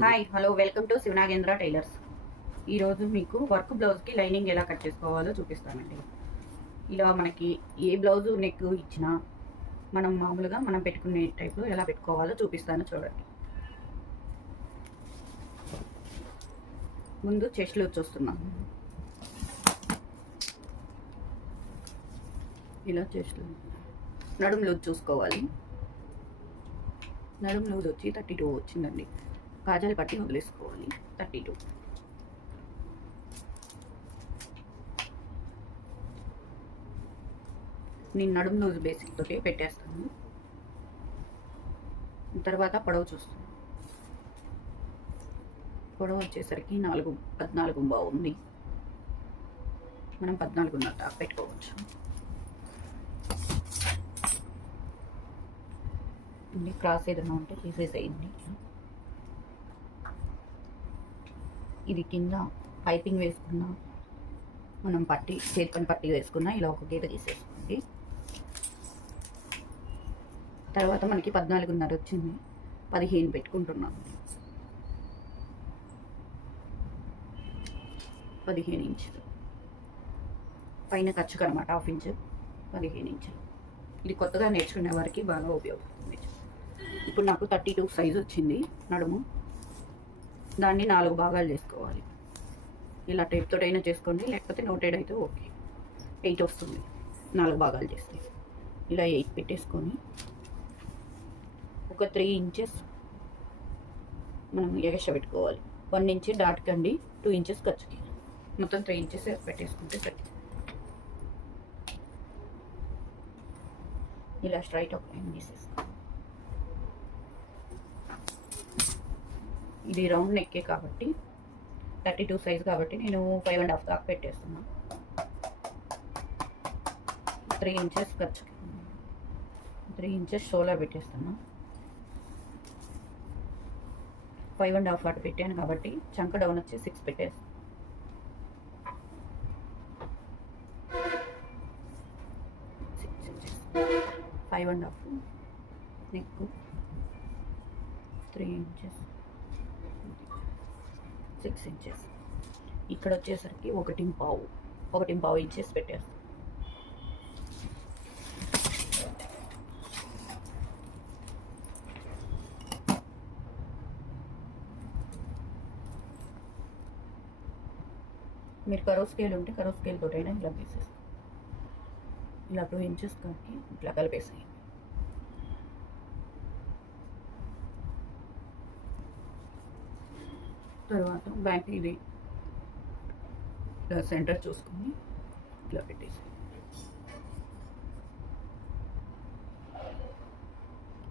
Hi hello welcome to Shivanagendra tailors. ఈరోజు మీకు work బ్లౌజ్కి లైనింగ్ ఎలా కట్ చేసుకోవాలో చూపిస్తానండి. ఇలా మనకి ఏ బ్లౌజు నెక్ ఇచ్చినా మనం మామూలుగా మనం పెట్టుకునే టైప్లో ఎలా పెట్టుకోవాలో చూపిస్తాను చూడండి. ముందు చెస్ట్ లూజ్ చూస్తున్నాం. ఇలా చెస్ట్ లూజ్, నడుము లూజ్ చూసుకోవాలి. నడుము లూజ్ వచ్చి 32 వచ్చిందండి. కాజాలు పట్టి వదిలేసుకోవాలి 32. నేను నడుము లూజ్ బేసిక్ తోటి పెట్టేస్తాను. తర్వాత పొడవు చూస్తాను. పొడవు వచ్చేసరికి 14 బాగుంది. మనం 14.5 దాకా పెట్టుకోవచ్చు. క్రాస్ ఏదైనా ఉంటే తీసేసేయండి. ఇది కింద పైపింగ్ వేసుకున్నా, మనం పట్టి చేతి పని పట్టి వేసుకున్నా ఇలా ఒక గీత తీసేసుకోండి. తర్వాత మనకి 14.5 వచ్చింది. 15 పెట్టుకుంటున్నాను. 15 ఇంచులు పైన ఖర్చుకు అనమాట, 1/2 ఇంచు 15 ఇంచులు. ఇది కొత్తగా నేర్చుకునే వారికి బాగా ఉపయోగపడుతుంది. ఇప్పుడు నాకు 32 సైజు వచ్చింది నడుము. దాన్ని 4 భాగాలు చేసుకోవాలి. ఇలా టేప్ తోటైనా చేసుకోండి, లేకపోతే నోటెడ్ అయితే ఓకే. 8 వస్తుంది 4 భాగాలు చేస్తే. ఇలా 8 పెట్టేసుకొని ఒక 3 ఇంచెస్ మనం ఎగస్ట్రా పెట్టుకోవాలి. 1 ఇంచ్ డాట్ కండి, 2 ఇంచెస్ ఖర్చుకి, మొత్తం 3 ఇంచెస్ పెట్టేసుకుంటే సరే. ఇలా స్ట్రైట్ ఒక లైన్ తీసేసుకోవాలి. ఇది రౌండ్ నెక్కే కాబట్టి 32 సైజ్ కాబట్టి నేను 5.5 దాకా పెట్టేస్తున్నా. 3 ఇంచెస్ ఖర్చుకి, 3 ఇంచెస్ షోలా పెట్టేస్తున్నా. 5.5 అటు పెట్టాను కాబట్టి చంక డౌన్ వచ్చి 6 పెట్టేస్తాను. 6 ఇంచెస్ 5.5 నెక్, 3 ఇంచెస్ 6 ఇంచెస్. ఇక్కడ వచ్చేసరికి 1.5 ఇంచెస్ పెట్టేస్తాం. మీరు కరో స్కేల్ ఉంటే కరో స్కేల్ తోటైనా ఇలా వేసేస్తాం. ఇలా 2 ఇంచెస్ కాబట్టి ఇట్లా కలిపేసాయి. తర్వాత బ్యాక్ ఇది ఇలా సెంటర్ చూసుకొని ఇట్లా పెట్టేసి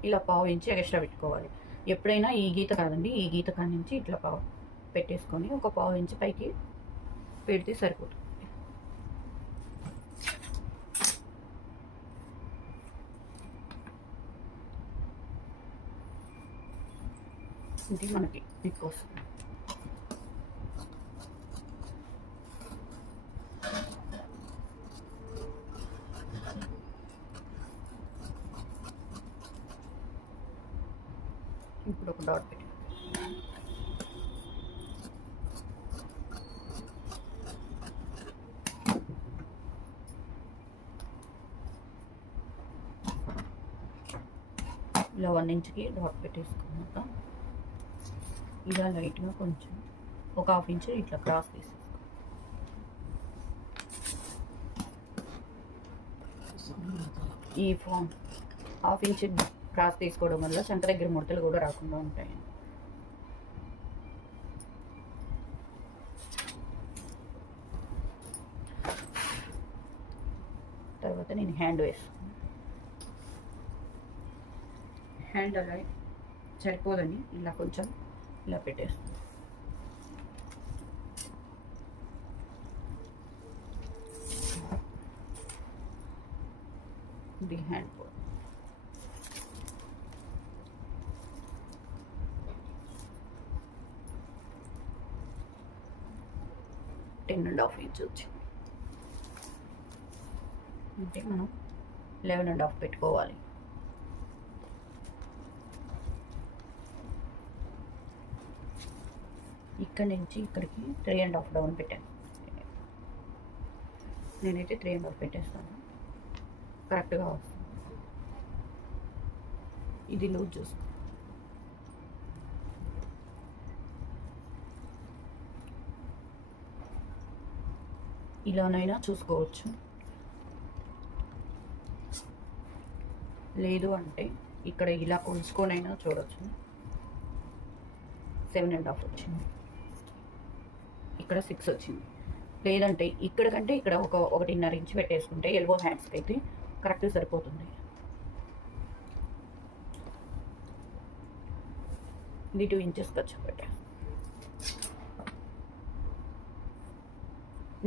ఇలా 1/2 ఇంచ్ ఎక్స్ట్రా పెట్టుకోవాలి. ఎప్పుడైనా ఈ గీత కాదండి, ఈ గీత కాడి నుంచి ఇట్లా పెట్టేసుకొని ఒక 1/2 ఇంచ్ పైకి పెడితే సరిపోతుంది. ఇది మనకి నెక్ వస్తుంది. ఇప్పుడు ఒక డాట్ పెట్టి ఇలా 1 ఇంచ్కి డాట్ పెట్టేసుకున్నాక ఇలా లైట్గా కొంచెం ఒక 1/2 ఇంచ్ ఇట్లా క్రాస్ తీసేసుకో. ఈ ఫామ్ 1/2 ఇంచ్ క్రాస్ తీసుకోవడం వల్ల చంక దగ్గర ముడతలు కూడా రాకుండా ఉంటాయి. తర్వాత నేను హ్యాండ్ వేస్తాను. హ్యాండ్ అలా సరిపోదని ఇలా కొంచెం ఇలా పెట్టేస్తాను. ఇది హ్యాండ్ కూడా టెన్ అండ్ హాఫ్ ఇంచ్ వచ్చింది. అంటే మనం 11.5 పెట్టుకోవాలి. ఇక్కడ నుంచి ఇక్కడికి 3.5 డౌన్ పెట్టాను. నేనైతే 3.5 పెట్టేస్తాను, కరెక్ట్గా వస్తుంది. ఇది లూజ్ చూసుకో. ఇలానైనా చూసుకోవచ్చు, లేదు అంటే ఇక్కడ ఇలా కొలుచుకొనైనా చూడవచ్చు. 7.5 వచ్చింది, ఇక్కడ 6 వచ్చింది. లేదంటే ఇక్కడ కంటే ఇక్కడ 1.5 ఇంచ్ పెట్టేసుకుంటే ఎల్బో హ్యాండ్స్కి అయితే కరెక్ట్గా సరిపోతుంది. ఇది 2 ఇంచెస్ ఖర్చు పెట్టాను.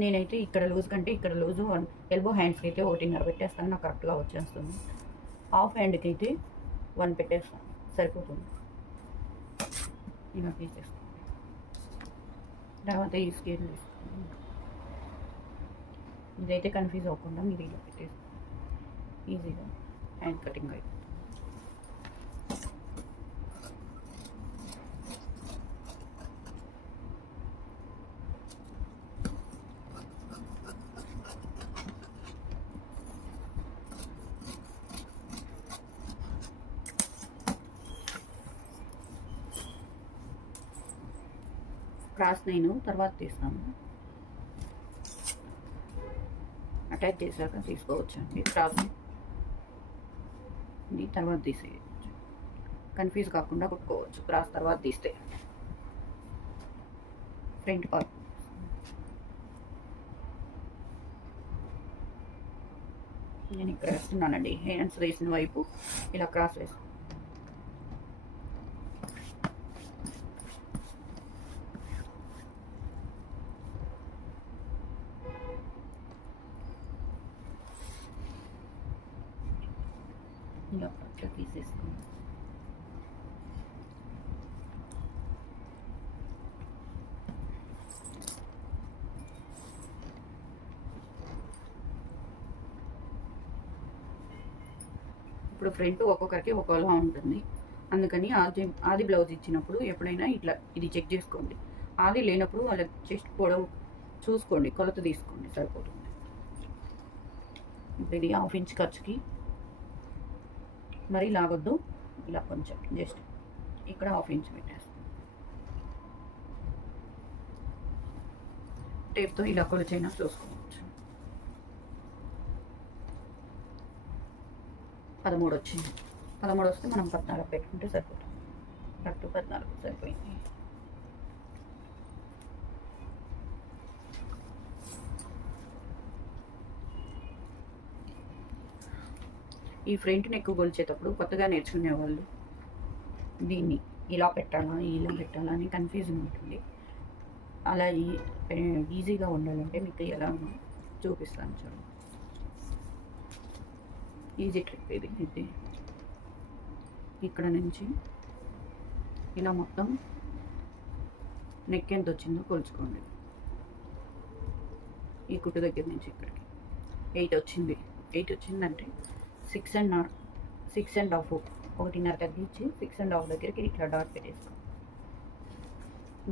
నేనైతే ఇక్కడ లూజ్ కంటే ఇక్కడ లూజు ఎల్బో హ్యాండ్స్కి అయితే 1.5 పెట్టేస్తాను, నాకు కరెక్ట్గా వచ్చేస్తుంది. హాఫ్ హ్యాండ్కి అయితే 1 పెట్టేస్తాను, సరిపోతుంది. ఇలా తీసేస్తాను. తర్వాత ఈ స్కేల్ తీసుకుంటాను. ఇదైతే కన్ఫ్యూజ్ అవ్వకుండా మీరు ఇలా పెట్టేస్తాను, ఈజీగా హ్యాండ్ కటింగ్ అయిపోతుంది. క్రాస్ నేను తర్వాత తీస్తాను, అటాచ్ చేశాక తీసుకోవచ్చు అండి. క్రాస్ ఇది తర్వాత తీసేయచ్చు, కన్ఫ్యూజ్ కాకుండా కుట్టుకోవచ్చు. క్రాస్ తర్వాత తీస్తే ఫ్రంట్ పార్ట్ నేను ఇక్కడ వేస్తున్నానండి. హ్యాండ్స్ వేసిన వైపు ఇలా క్రాస్ వేస్తాను. ఇలా పట్ల తీసేసుకోండి. ఇప్పుడు ఫ్రంట్ ఒక్కొక్కరికి ఒక్కోలా ఉంటుంది, అందుకని ఆది బ్లౌజ్ ఇచ్చినప్పుడు ఎప్పుడైనా ఇట్లా ఇది చెక్ చేసుకోండి. ఆది లేనప్పుడు వాళ్ళ చెస్ట్ పొడవు చూసుకోండి, కొలత తీసుకోండి, సరిపోతుంది. ఇప్పుడు ఇది 1/2 ఇంచ్ ఖర్చుకి మరీ లాగొద్దు, ఇలా కొంచెం జస్ట్ ఇక్కడ 1/2 ఇంచ్ పెట్టేస్తాం. టేప్తో ఇలా కొలిచైనా చూసుకోవచ్చు. 13 వచ్చింది. 13 వస్తే మనం 14 పెట్టుకుంటే సరిపోతుంది. కరెక్ట్ 14 సరిపోయింది. ఈ ఫ్రంట్ నెక్ కొలిచేటప్పుడు కొత్తగా నేర్చుకునే వాళ్ళు దీన్ని ఇలా పెట్టాలా ఇలా పెట్టాలా అని కన్ఫ్యూజన్ ఉంటుంది. అలా ఈజీగా ఉండాలంటే మీకు ఎలా చూపిస్తాను చూడండి. ఈజీ ట్రిక్ ఇది. ఇక్కడ నుంచి ఇలా మొత్తం నెక్ ఎంత వచ్చిందో కొలుచుకోండి. ఈ కుట్టు దగ్గర నుంచి ఇక్కడికి 8 వచ్చింది. 8 వచ్చిందంటే 6.5 1.5 తగ్గించి 6.5 దగ్గరికి ఇట్లా డాట్ పెట్టేసుకో.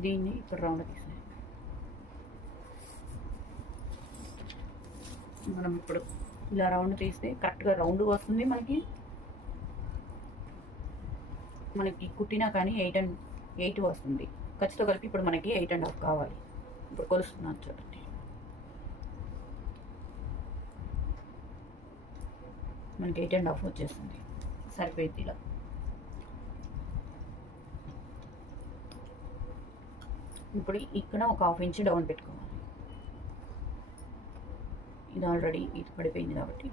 దీన్ని ఇప్పుడు రౌండ్ తీసేయాలి. మనం ఇప్పుడు ఇలా రౌండ్ తీస్తే కరెక్ట్గా రౌండ్ వస్తుంది. మనకి కుట్టినా కానీ 8 వస్తుంది. ఖర్చుతో కలిపి ఇప్పుడు మనకి 8.5 కావాలి. ఇప్పుడు కొలుస్తున్నాను చూడండి. మనకి 8.5 వచ్చేస్తుంది, సరిపోయింది. ఇలా ఇప్పుడు ఇక్కడ ఒక 1/2 ఇంచ్ డౌన్ పెట్టుకోవాలి. ఇది ఆల్రెడీ ఇది పడిపోయింది కాబట్టి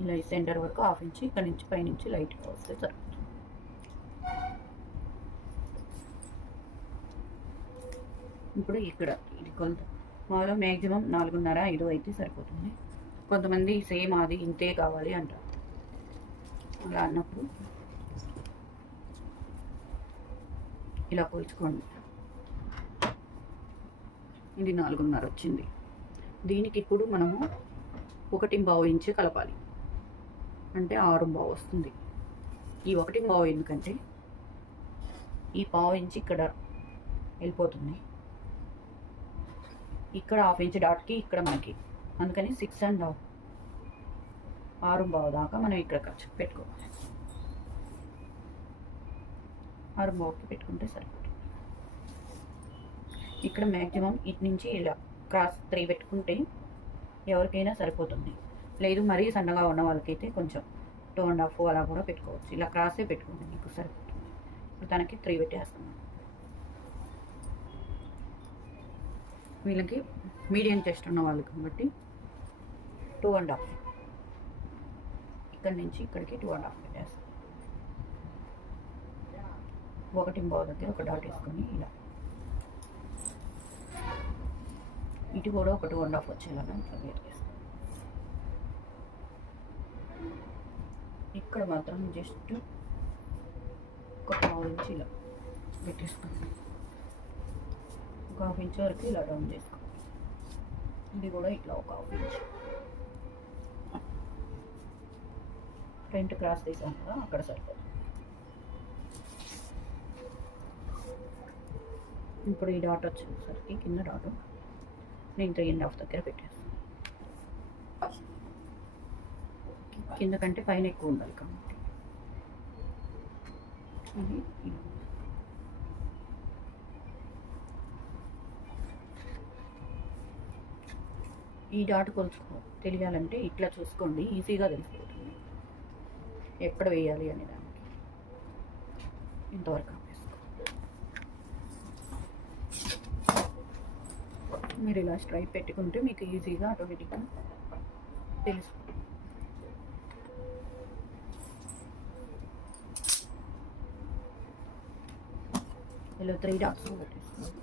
ఇలా ఈ సెంటర్ వరకు 1/2 ఇంచ్, ఇక్కడ నుంచి పైనుంచి లైట్గా వస్తే సరిపోతుంది. ఇప్పుడు ఇక్కడ ఇది కొలత మాలో మ్యాక్సిమం 4.5 5 అయితే సరిపోతుంది. కొంతమంది సేమ్ అది ఇంతే కావాలి అంటారు. అలా అన్నప్పుడు ఇలా కొలుచుకోండి. ఇది 4.5 వచ్చింది. దీనికి ఇప్పుడు మనము 1.5 ఇంచ్ కలపాలి, అంటే 6.5 వస్తుంది. ఈ 1.5 ఎందుకంటే ఈ పావు ఇంచ్ ఇక్కడ వెళ్ళిపోతుంది, ఇక్కడ హాఫ్ ఇంచ్ డాట్కి ఇక్కడ మనకి, అందుకని 6.5 6.5 దాకా మనం ఇక్కడ ఖర్చు పెట్టుకోవాలి. 6.5కి పెట్టుకుంటే సరిపోతుంది. ఇక్కడ మ్యాక్సిమం ఇటు నుంచి ఇలా క్రాస్ 3 పెట్టుకుంటే ఎవరికైనా సరిపోతుంది. లేదు మరీ సన్నగా ఉన్న వాళ్ళకైతే కొంచెం 2.5 అలా కూడా పెట్టుకోవచ్చు. ఇలా క్రాసే పెట్టుకోండి, మీకు సరిపోతుంది. ఇప్పుడు తనకి 3 పెట్టేస్తున్నాం. వీళ్ళకి మీడియం చెస్ట్ ఉన్న వాళ్ళు కాబట్టి 2.5, ఇక్కడి నుంచి ఇక్కడికి 2.5 పెట్టేస్తాం. 1.5 దగ్గర ఒక డాట్ వేసుకొని ఇలా ఇటు కూడా ఒక 2.5 వచ్చేలాగా ఇట్లా వేట్ చేస్తాం. ఇక్కడ మాత్రం జస్ట్ ఒక 1/2 ఇంచ్ ఇలా పెట్టేసుకోండి. ఒక 1/2 ఇంచ్ వరకు ఇలా డౌన్ చేసుకోండి. ఇది కూడా ఇట్లా ఒక 1/2 ఇంచ్ ఫ్రంట్ క్రాస్ తీసాం కదా, అక్కడ సరిపోతుంది. ఇప్పుడు ఈ డాట్ వచ్చేసరికి కింద డాట్ నేను 3.5 దగ్గర పెట్టేస్తాను. కింద కంటే పైన ఎక్కువ ఉండాలి కాబట్టి ఈ డాట్ కొలుచుకో తెలియాలంటే ఇట్లా చూసుకోండి, ఈజీగా తెలిసిపోతుంది ఎక్కడ వేయాలి అనే దానికి. ఇంతవరకు ఆపేసుకో. మీరు ఇలా స్ట్రైప్ పెట్టుకుంటే మీకు ఈజీగా ఆటోమేటిక్గా తెలుసు. ఇలా 3 డాట్స్ పెట్టేసుకోండి.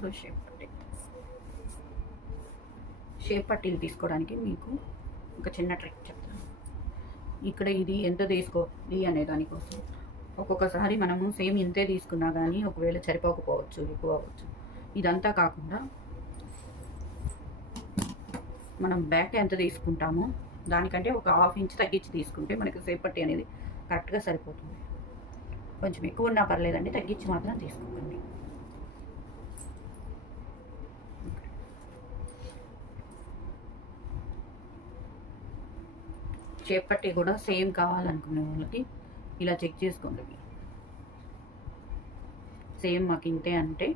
సో షేప్ పట్టీలు తీసుకోవడానికి మీకు ఒక చిన్న ట్రిక్ చెప్తాను. ఇక్కడ ఇది ఎంత తీసుకోవాలి అనే దానికోసం ఒక్కొక్కసారి మనము సేమ్ ఇంతే తీసుకున్నా కానీ ఒకవేళ సరిపోకపోవచ్చు, ఎక్కువ అవ్వచ్చు. ఇదంతా కాకుండా మనం బ్యాక్ ఎంత తీసుకుంటామో దానికంటే ఒక 1/2 ఇంచ్ తగ్గించి తీసుకుంటే మనకి షేప్ పట్టీ అనేది కరెక్ట్గా సరిపోతుంది. కొంచెం ఎక్కువ ఉన్నా పర్లేదండి, తగ్గించి మాత్రం తీసుకోకండి. షేప్ పట్టీ కూడా సేమ్ కావాలనుకునే వాళ్ళకి ఇలా చెక్ చేసుకోండి. సేమ్ మాకు ఇంతే అంటే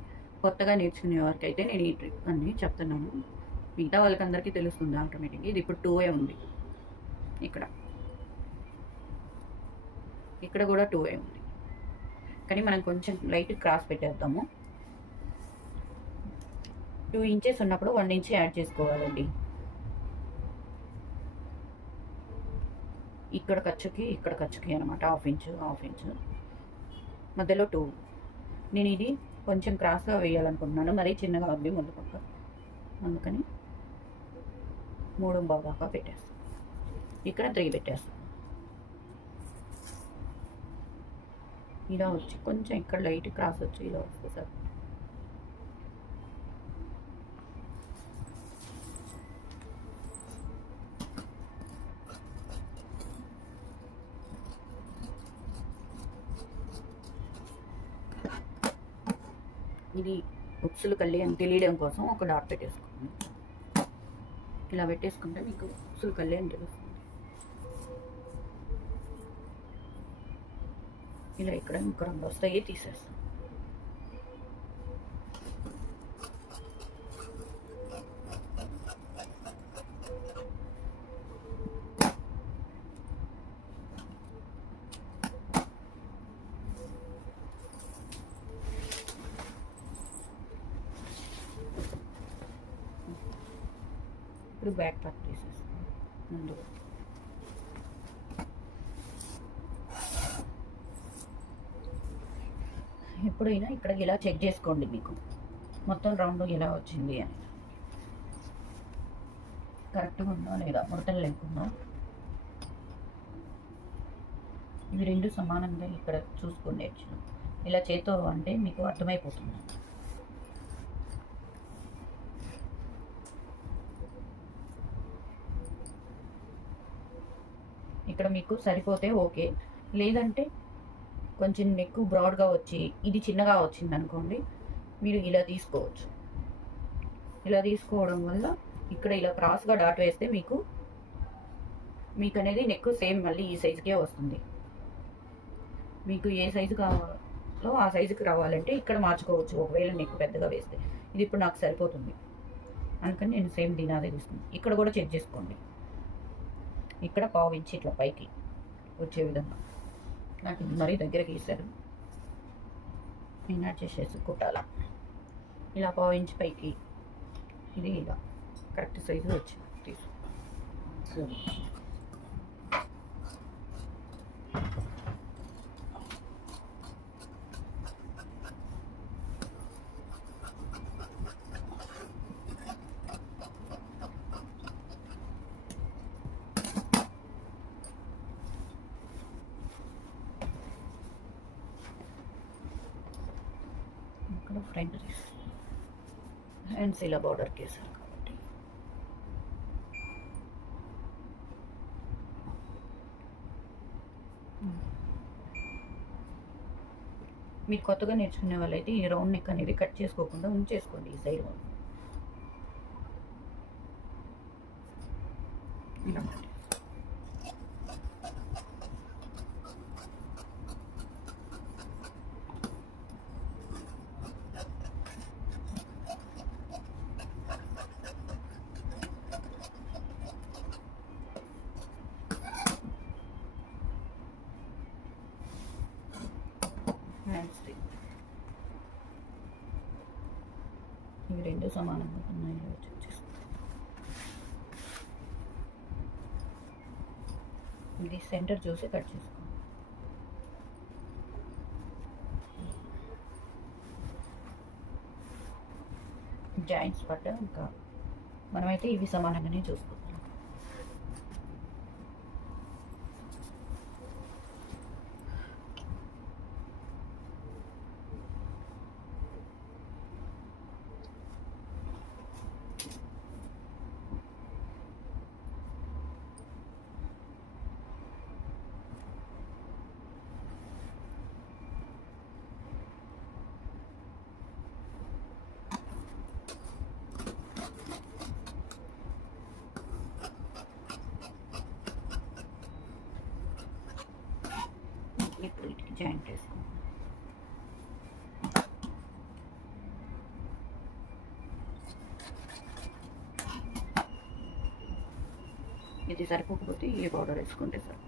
కొత్తగా నేర్చుకునే వారికి అయితే నేను ఈ ట్రిక్ అన్ని చెప్తున్నాను. మిగతా వాళ్ళకి అందరికీ తెలుస్తుంది ఆటోమేటిక్గా. ఇది ఇప్పుడు 2 ఉంది, ఇక్కడ కూడా 2 ఉంది, కానీ మనం కొంచెం లైట్ క్రాస్ పెట్టేద్దాము. 2 ఇంచెస్ ఉన్నప్పుడు 1 ఇంచ్ యాడ్ చేసుకోవాలండి. ఇక్కడ ఖర్చుకి అనమాట 1/2 ఇంచ్ మధ్యలో 2. నేను ఇది కొంచెం క్రాస్గా వేయాలనుకుంటున్నాను, మరీ చిన్నగా ఉంది ముందు పక్క, అందుకని 3.5 దాకా పెట్టేస్తాను. ఇక్కడ 3 పెట్టేస్తాను. ఇలా వచ్చి కొంచెం ఇక్కడ లైట్ క్రాస్ వచ్చి ఇలా వస్తుంది సార్. ఇది ఉక్సులు కల్లి అని తెలియడం కోసం ఒక డాట్ పెట్టేసుకోండి. ఇలా పెట్టేసుకుంటే మీకు ఉక్సులు కల్లి అని తెలుస్తుంది. ఇలా ఇక్కడ ఇంకో 2 వస్తాయి, తీసేస్తాం. ఇప్పుడు బ్యాక్ పార్ట్ తీసేస్తాను ముందు. ఎప్పుడైనా ఇక్కడ ఇలా చెక్ చేసుకోండి మీకు మొత్తం రౌండ్ ఎలా వచ్చింది అని, కరెక్ట్గా ఉందా లేదా, ముడతలు లేకుండా. ఇవి రెండు సమానంగా ఇక్కడ చూసుకోండి. ఇలా చేతో అంటే మీకు అర్థమైపోతుంది. ఇక్కడ మీకు సరిపోతే ఓకే, లేదంటే కొంచెం నెక్ బ్రాడ్గా వచ్చి ఇది చిన్నగా వచ్చింది అనుకోండి, మీరు ఇలా తీసుకోవచ్చు. ఇలా తీసుకోవడం వల్ల ఇక్కడ ఇలా క్రాస్గా డాట్ వేస్తే మీకు అనేది నెక్ సేమ్ మళ్ళీ ఈ సైజుకే వస్తుంది. మీకు ఏ సైజు కావాలో ఆ సైజుకి రావాలంటే ఇక్కడ మార్చుకోవచ్చు, ఒకవేళ నెక్ పెద్దగా వేస్తే. ఇది ఇప్పుడు నాకు సరిపోతుంది అందుకని నేను సేమ్ దీని అదే తీసుకున్నాను. ఇక్కడ కూడా చెక్ చేసుకోండి, ఇక్కడ పావు ఇంచి ఇట్లా పైకి వచ్చే విధంగా. నాకు ఇది మరీ దగ్గరకి వేసారు, నేను అడ్జస్ట్ కుట్టాల. ఇలా పావు ఇంచి పైకి, ఇది ఇలా కరెక్ట్ సైజు వచ్చింది తీసు. ఇక్కడ ఫ్రంట్ హ్యాండ్స్ ఇలా బార్డర్కి వేసారు కాబట్టి మీరు కొత్తగా నేర్చుకునే వాళ్ళైతే ఈ రౌండ్ నెక్ అనేది కట్ చేసుకోకుండా ఉంచేసుకోండి. ఈ సైడ్ ఇలా ఇవి రెండు సమానంగా ఉన్నాయో చెక్ చేసుకోండి. ఇది సెంటర్ చూసి కట్ చేసుకోండి. జాయింట్స్ పడ్డ ఇంకా మనమైతే ఇవి సమానంగానే చూసుకుంటాం. ఇప్పుడు వీటికి జాయింట్ వేసుకోండి. ఇది సరిపోకపోతే ఈ బార్డర్ వేసుకుంటే సార్.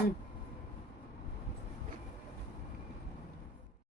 Mm.